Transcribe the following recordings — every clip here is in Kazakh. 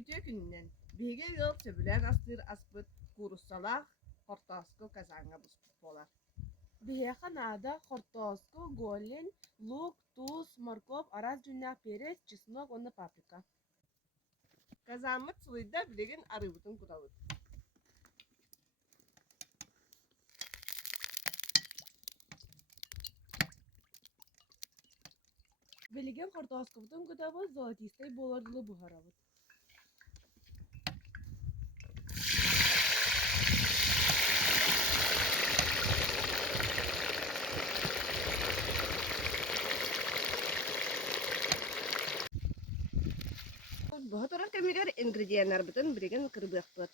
Ütü günnen. Bege yıl söbülen astır aspıt kurusalak hortosko kazanga busput bolar. Биһиэхэ наада хортооску, голлин, лук, туз, морков, арас дьүннээх перец, чеснок, онно паприка. Kazamıt sılıyda bilegen arıbıtın kudabıt. Билигин хортооскубутун кутабыт золотистой буолардылы буһарабыт. Bohotora kemigar ingredientler bütün bilegen kırбыахпыт.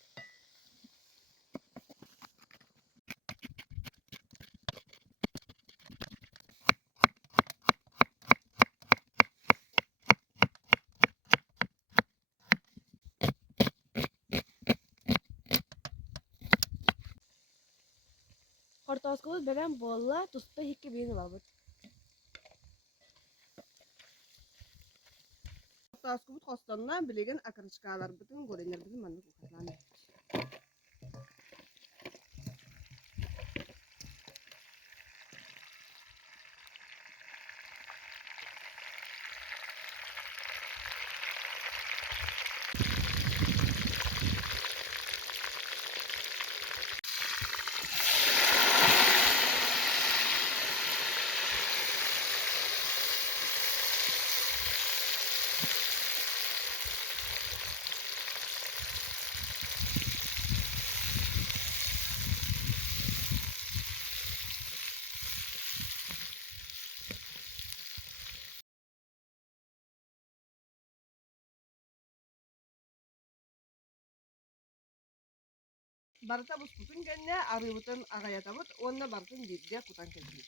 Хортооскубут бэлэн буолла туста хикки биин ылабыт. Hortoskubut hostonna bilegen akırışkalar bütün gorenler bütün manlık ukatlanı. Barıta busputun genne arıbıtın ağayatabıt onna barıtın birde kutan keldi.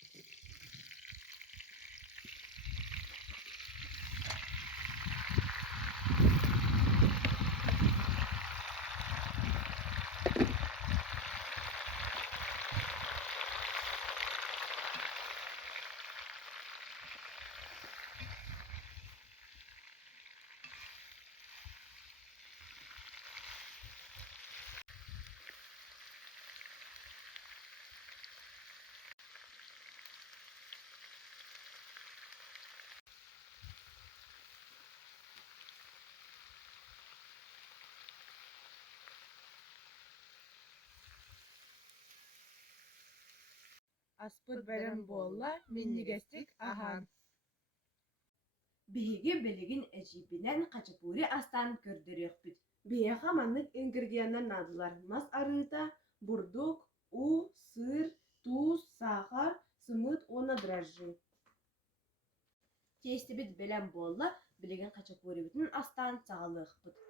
Аспыт бэлэн буолла миннигестик аһаан. Биһиги билигин эчибинен хачапури астан көрдөрүөхпүт. Биэха маннык ингредиенттер надылар: мас арыыта, бурдук, у, сыр, туз, сахар, сымыт, уонна дрожжи. Тестибит белен буолла билигин хачапурибитин астан сагалыахпыт.